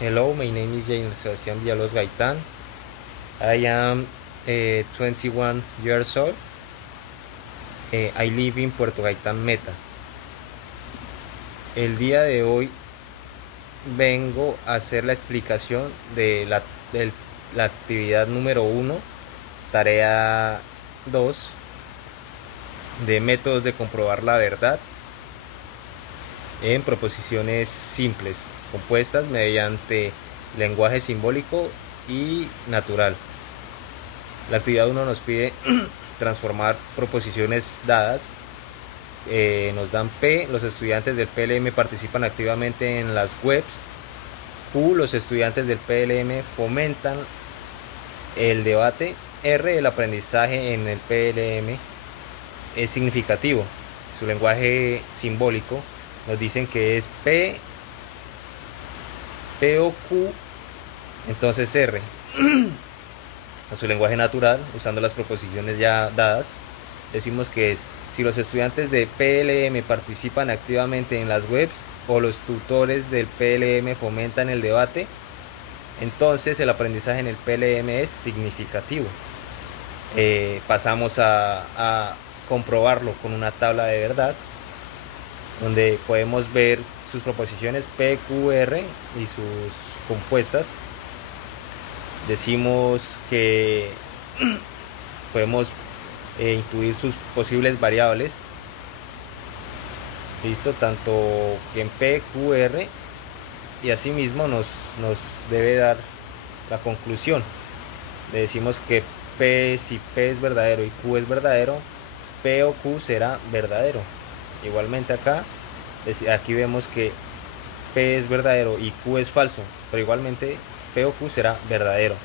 Hello, my name is James Sebastián Villalobos Gaitán. I am 21 years old. I live in Puerto Gaitán, Meta. El día de hoy vengo a hacer la explicación de la actividad número 1, tarea 2, de métodos de comprobar la verdad en proposiciones simples, compuestas mediante lenguaje simbólico y natural. La actividad 1 nos pide transformar proposiciones dadas. Nos dan P, los estudiantes del PLM participan activamente en las webs. Q, los estudiantes del PLM fomentan el debate. R, el aprendizaje en el PLM es significativo. Su lenguaje simbólico nos dicen que es P o Q, entonces R. A su lenguaje natural, usando las proposiciones ya dadas, decimos que es: si los estudiantes de PLM participan activamente en las webs o los tutores del PLM fomentan el debate, entonces el aprendizaje en el PLM es significativo. Pasamos a comprobarlo con una tabla de verdad, donde podemos ver sus proposiciones P, Q, R y sus compuestas. Decimos que podemos intuir sus posibles variables, listo, tanto en P, Q, R, y asimismo nos debe dar la conclusión. Le decimos que P, si P es verdadero y Q es verdadero, P o Q será verdadero. Igualmente acá, aquí vemos que P es verdadero y Q es falso, pero igualmente P o Q será verdadero.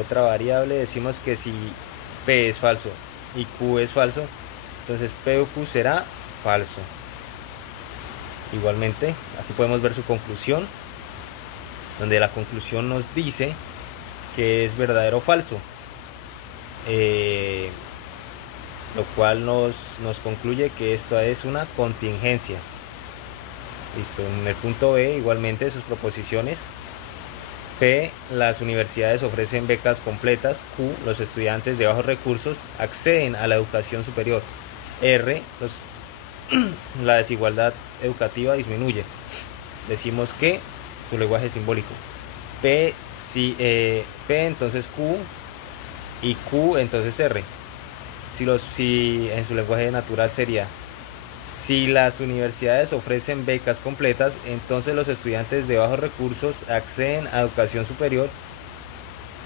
Otra variable, decimos que si P es falso y Q es falso, entonces P o Q será falso. Igualmente, aquí podemos ver su conclusión, donde la conclusión nos dice que es verdadero o falso, lo cual nos concluye que esto es una contingencia. Listo. En el punto B, igualmente, sus proposiciones. P, las universidades ofrecen becas completas. Q, los estudiantes de bajos recursos acceden a la educación superior. R, la desigualdad educativa disminuye. Decimos que su lenguaje simbólico. P, P entonces Q y Q entonces R. Si en su lenguaje natural sería: si las universidades ofrecen becas completas, entonces los estudiantes de bajos recursos acceden a educación superior.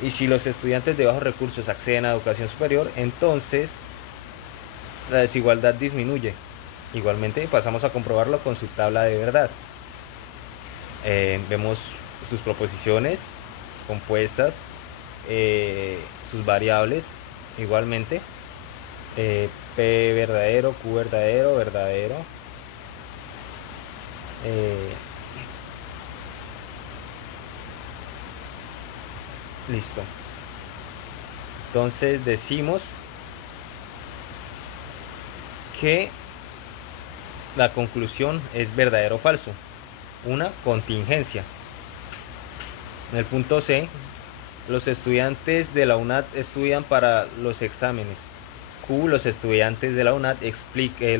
Y si los estudiantes de bajos recursos acceden a educación superior, entonces la desigualdad disminuye. Igualmente pasamos a comprobarlo con su tabla de verdad. Vemos sus proposiciones, sus compuestas, sus variables. Igualmente, P verdadero, Q verdadero, verdadero. Listo. Entonces decimos que la conclusión es verdadero o falso, una contingencia. En el punto C, los estudiantes de la UNAD estudian para los exámenes. Q, los estudiantes de la UNAD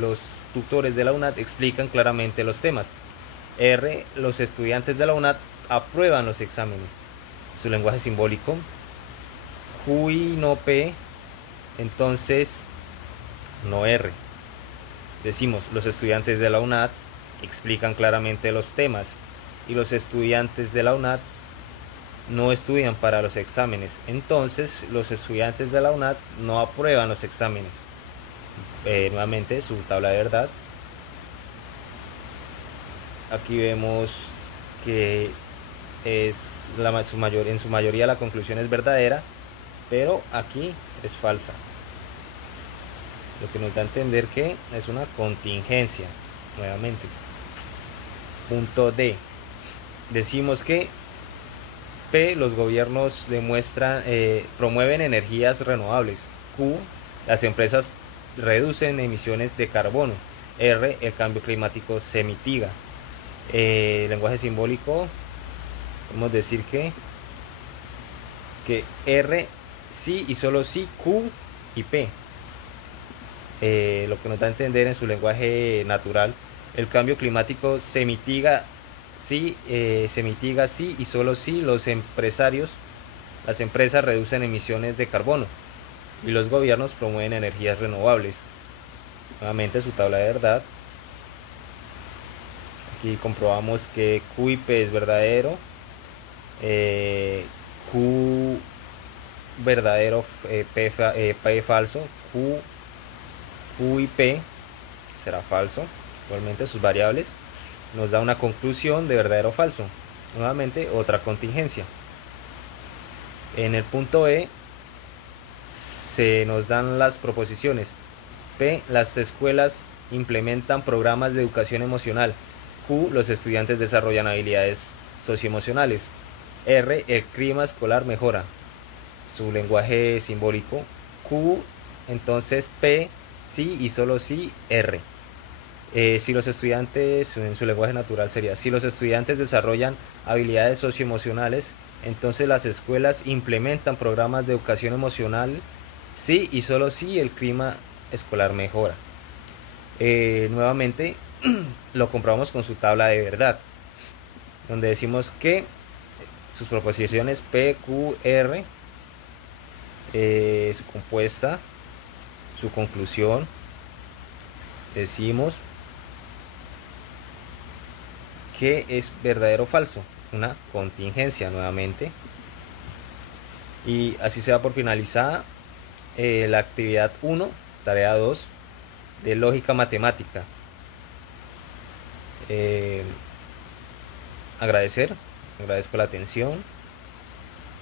los tutores de la UNAD explican claramente los temas. R, los estudiantes de la UNAD aprueban los exámenes. Su lenguaje simbólico. Q y no P, entonces no R. Decimos: los estudiantes de la UNAD explican claramente los temas y los estudiantes de la UNAD no estudian para los exámenes, entonces los estudiantes de la UNAD no aprueban los exámenes. Nuevamente su tabla de verdad. Aquí vemos que es en su mayoría la conclusión es verdadera, pero aquí es falsa, lo que nos da a entender que es una contingencia. Nuevamente, punto D, decimos que P, los gobiernos promueven energías renovables. Q, las empresas reducen emisiones de carbono. R, el cambio climático se mitiga. Lenguaje simbólico. podemos decir que R sí y solo sí, Q y P. Lo que nos da a entender en su lenguaje natural, el cambio climático se mitiga sí y solo si los empresarios, las empresas reducen emisiones de carbono y los gobiernos promueven energías renovables. Nuevamente su tabla de verdad. Aquí comprobamos que Q y P es verdadero, Q verdadero, P falso, Q y P será falso. Igualmente sus variables nos da una conclusión de verdadero o falso. Nuevamente otra contingencia. En el punto E se nos dan las proposiciones. P, las escuelas implementan programas de educación emocional. Q, los estudiantes desarrollan habilidades socioemocionales. R, el clima escolar mejora. Su lenguaje simbólico. Q, entonces P, sí y solo sí, R. Si los estudiantes, en su lenguaje natural sería, si los estudiantes desarrollan habilidades socioemocionales, entonces las escuelas implementan programas de educación emocional, sí y solo si el clima escolar mejora. Nuevamente lo comprobamos con su tabla de verdad, donde decimos que sus proposiciones P, Q, R, su compuesta, su conclusión, decimos que es verdadero o falso, una contingencia nuevamente. Y así se da por finalizada la actividad 1, tarea 2 de lógica matemática. Agradezco la atención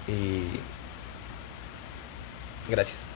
y gracias.